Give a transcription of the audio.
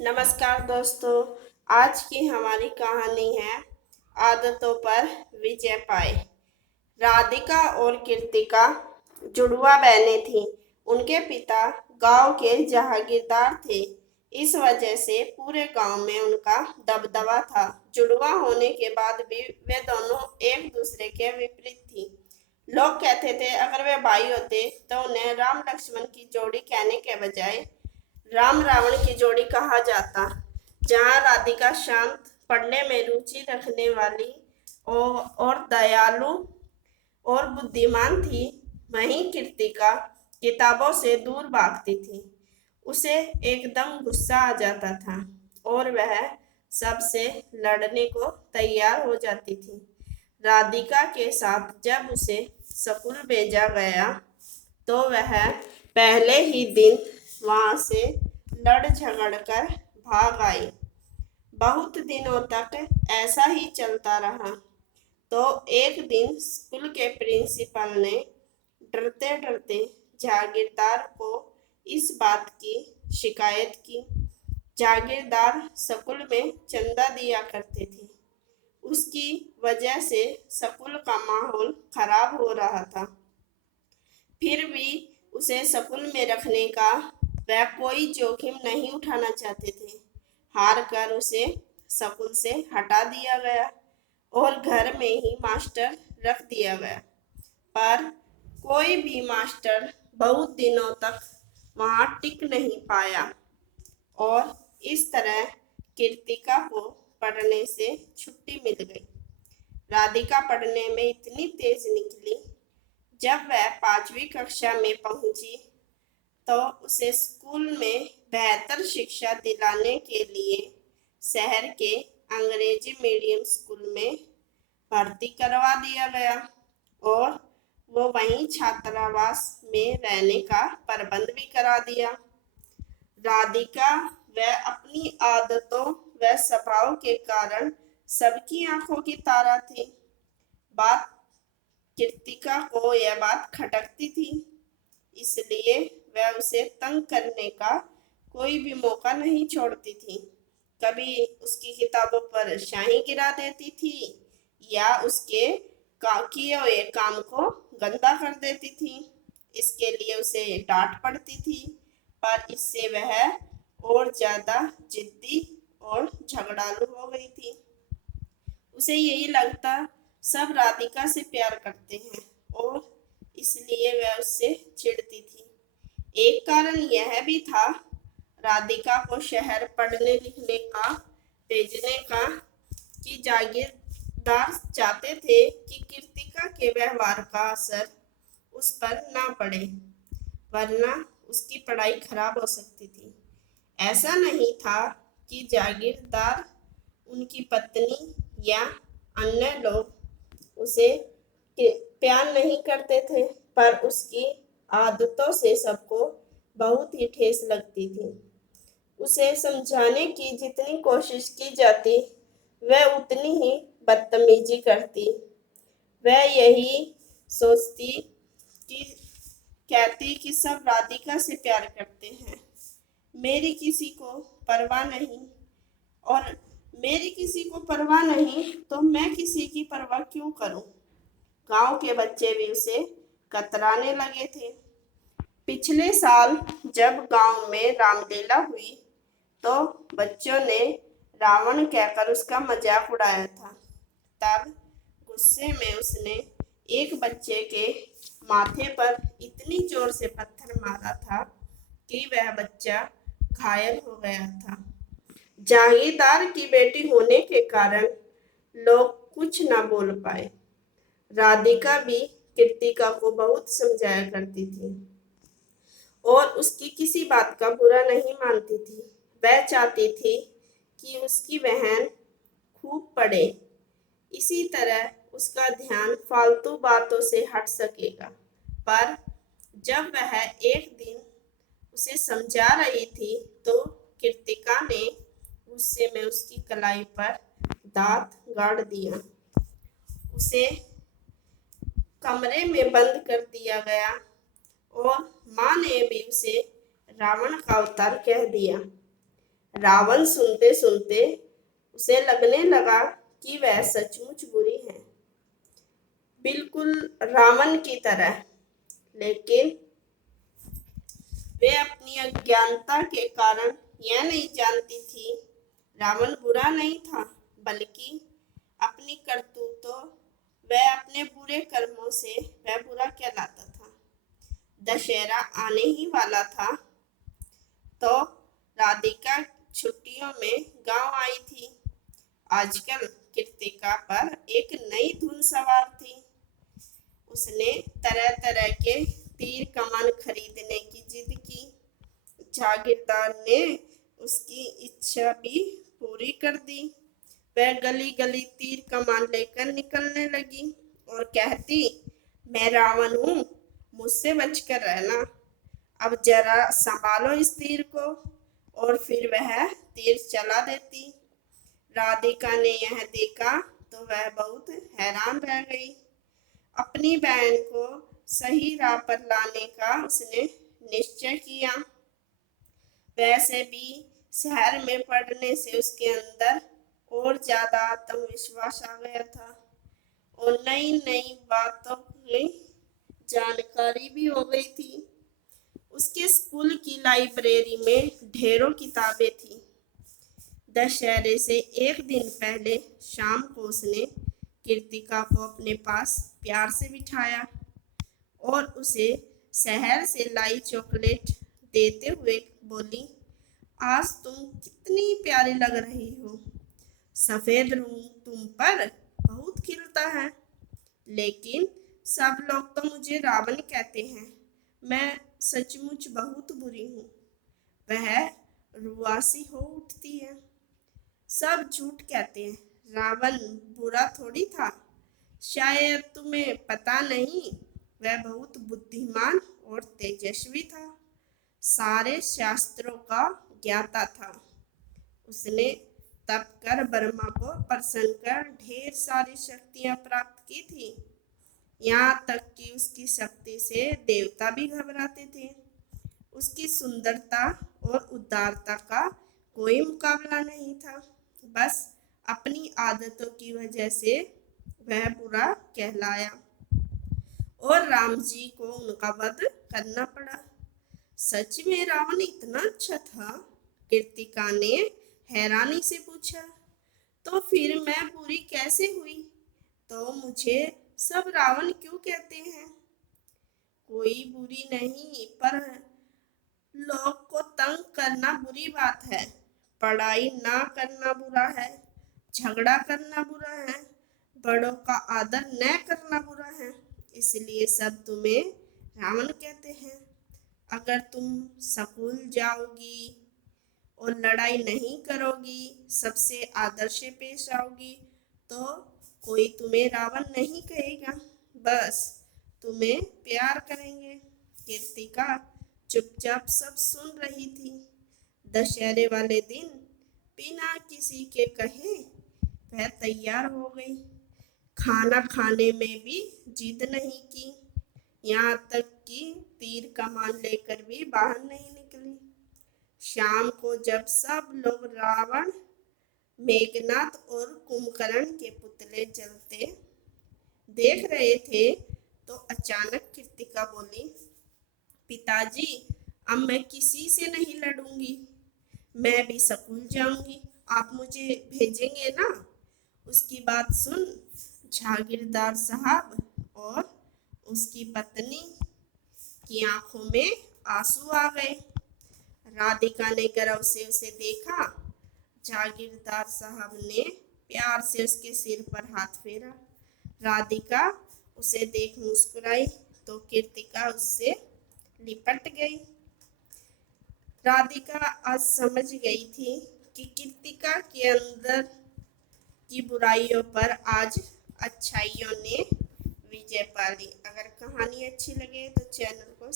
नमस्कार दोस्तों। आज की हमारी कहानी है आदतों पर विजय पाए। राधिका और कृतिका जुड़वा बहनें थीं। उनके पिता गांव के जहागीरदार थे। इस वजह से पूरे गांव में उनका दबदबा था। जुड़वा होने के बाद भी वे दोनों एक दूसरे के विपरीत थी। लोग कहते थे अगर वे भाई होते तो उन्हें राम लक्ष्मण की जोड़ी कहने के बजाय राम रावण की जोड़ी कहा जाता। जहाँ राधिका शांत, पढ़ने में रुचि रखने वाली और दयालु और बुद्धिमान थी, वहीं कृतिका किताबों से दूर भागती थी। उसे एकदम गुस्सा आ जाता था और वह सबसे लड़ने को तैयार हो जाती थी। राधिका के साथ जब उसे स्कूल भेजा गया तो वह पहले ही दिन वहां से लड़ झगड़ कर भाग आई। बहुत दिनों तक ऐसा ही चलता रहा। तो एक दिन स्कूल के प्रिंसिपल ने डरते डरते जागीरदार को इस बात की शिकायत की। जागीरदार स्कूल में चंदा दिया करते थे। उसकी वजह से स्कूल का माहौल खराब हो रहा था। फिर भी उसे स्कूल में रखने का वह कोई जोखिम नहीं उठाना चाहते थे। हार कर उसे स्कूल से हटा दिया गया और घर में ही मास्टर रख दिया गया। पर कोई भी मास्टर बहुत दिनों तक वहां टिक नहीं पाया और इस तरह कृतिका को पढ़ने से छुट्टी मिल गई। राधिका पढ़ने में इतनी तेज निकली। जब वह 5वीं कक्षा में पहुंची तो उसे स्कूल में बेहतर शिक्षा दिलाने के लिए शहर के अंग्रेजी मीडियम स्कूल में भर्ती करवा दिया गया और वो वहीं छात्रावास में रहने का प्रबंध भी करा दिया। राधिका वह अपनी आदतों व स्वभाव के कारण सबकी आंखों की तारा थी। बात कृतिका को यह बात खटकती थी, इसलिए वह उसे तंग करने का कोई भी मौका नहीं छोड़ती थी। कभी उसकी किताबों पर स्याही गिरा देती थी या उसके किए हुए काम को गंदा कर देती थी। इसके लिए उसे डांट पड़ती थी, पर इससे वह और ज्यादा जिद्दी और झगड़ालू हो गई थी। उसे यही लगता सब राधिका से प्यार करते हैं और इसलिए वह उससे चिढ़ती थी। एक कारण यह भी था राधिका को शहर पढ़ने लिखने का भेजने का कि जागीरदार चाहते थे कि कृतिका के व्यवहार का असर उस पर ना पड़े, वरना उसकी पढ़ाई खराब हो सकती थी। ऐसा नहीं था कि जागीरदार, उनकी पत्नी या अन्य लोग उसे प्यार नहीं करते थे, पर उसकी आदतों से सबको बहुत ही ठेस लगती थी। उसे समझाने की जितनी कोशिश की जाती वह उतनी ही बदतमीजी करती। वह यही सोचती कि कहती कि सब राधिका से प्यार करते हैं, मेरी किसी को परवाह नहीं, और मेरी किसी को परवाह नहीं तो मैं किसी की परवाह क्यों करूं। गांव के बच्चे भी उसे कतराने लगे थे। पिछले साल जब गांव में रामलीला हुई तो बच्चों ने रावण कहकर उसका मजाक उड़ाया था। तब गुस्से में उसने एक बच्चे के माथे पर इतनी जोर से पत्थर मारा था कि वह बच्चा घायल हो गया था। जागीरदार की बेटी होने के कारण लोग कुछ ना बोल पाए। राधिका भी कृतिका को बहुत समझाया करती थी और उसकी किसी बात का बुरा नहीं मानती थी। वह चाहती थी कि उसकी बहन खूब पढ़े, इसी तरह उसका ध्यान फालतू बातों से हट सकेगा। पर जब वह एक दिन उसे समझा रही थी तो कृतिका ने गुस्से में उसकी कलाई पर दांत गाड़ दिया। उसे कमरे में बंद कर दिया गया और माँ ने भी उसे रावण का अवतार कह दिया। रावण सुनते सुनते उसे लगने लगा कि वह सचमुच बुरी है, बिल्कुल रावण की तरह। लेकिन वे अपनी अज्ञानता के कारण यह नहीं जानती थी रावण बुरा नहीं था, बल्कि अपनी करतूतों व अपने बुरे कर्मों से वह बुरा कहलाता था। दशहरा आने ही वाला था तो राधिका छुट्टियों में गांव आई थी। आजकल कृतिका पर एक नई धुन सवार थी। उसने तरह तरह के तीर कमान खरीदने की जिद की। जागीरदार ने उसकी इच्छा भी पूरी कर दी। वह गली गली तीर कमान लेकर निकलने लगी और कहती, मैं रावण हूँ, मुझसे बचकर रहना। अब जरा संभालो इस तीर को। और फिर वह तीर चला देती। राधिका ने यह देखा तो वह बहुत हैरान रह गई। अपनी बहन को सही राह पर लाने का उसने निश्चय किया। वैसे भी शहर में पढ़ने से उसके अंदर और ज्यादा आत्मविश्वास आ गया था और नई नई बातों की जानकारी भी हो गई थी। उसके स्कूल की लाइब्रेरी में ढेरों किताबें थी। दशहरे से एक दिन पहले शाम को उसने कृतिका को अपने पास प्यार से बिठाया और उसे शहर से लाई चॉकलेट देते हुए बोली, आज तुम कितनी प्यारी लग रही हो। सफेद रंग तुम पर बहुत खिलता है। लेकिन सब लोग तो मुझे रावण कहते हैं। मैं सचमुच बहुत बुरी हूँ। वह रुआसी हो उठती है। सब झूठ कहते हैं, रावण बुरा थोड़ी था। शायद तुम्हें पता नहीं, वह बहुत बुद्धिमान और तेजस्वी था। सारे शास्त्रों का ज्ञाता था। उसने तप कर ब्रह्मा को प्रसन्न कर ढेर सारी शक्तियां प्राप्त की थी। यहाँ तक कि उसकी शक्ति से देवता भी घबराते थे। उसकी सुंदरता और उदारता का कोई मुकाबला नहीं था। बस अपनी आदतों की वजह से वह बुरा कहलाया और राम जी को उनका वध करना पड़ा। सच में रावण इतना अच्छा था? कृतिका ने हैरानी से पूछा। तो फिर मैं बुरी कैसे हुई? तो मुझे सब रावण क्यों कहते हैं? कोई बुरी नहीं, पर लोग को तंग करना बुरी बात है। पढ़ाई ना करना बुरा है, झगड़ा करना बुरा है, बड़ों का आदर न करना बुरा है। इसलिए सब तुम्हें रावण कहते हैं। अगर तुम स्कूल जाओगी और लड़ाई नहीं करोगी, सबसे आदर से पेश आओगी, तो कोई तुम्हें रावण नहीं कहेगा। बस तुम्हें प्यार करेंगे। कृतिका चुपचाप सब सुन रही थी। दशहरे वाले दिन बिना किसी के कहे वह तैयार हो गई। खाना खाने में भी जिद नहीं की। यहाँ तक कि तीर कमान लेकर भी बाहर नहीं निकली। शाम को जब सब लोग रावण, मेघनाथ और कुंभकर्ण के पुतले जलते देख रहे थे तो अचानक कृतिका बोली, पिताजी, अब मैं किसी से नहीं लड़ूंगी। मैं भी स्कूल जाऊंगी। आप मुझे भेजेंगे ना? उसकी बात सुन जागीरदार साहब और उसकी पत्नी की आंखों में आंसू आ गए। राधिका ने गर्व से उसे देखा। जागीरदार साहब ने प्यार से उसके सिर पर हाथ फेरा। राधिका उसे देख मुस्कुराई तो कृतिका उससे लिपट गई। राधिका आज समझ गई थी कि कृतिका के अंदर की बुराइयों पर आज अच्छाइयों ने विजय पा ली। अगर कहानी अच्छी लगे तो चैनल को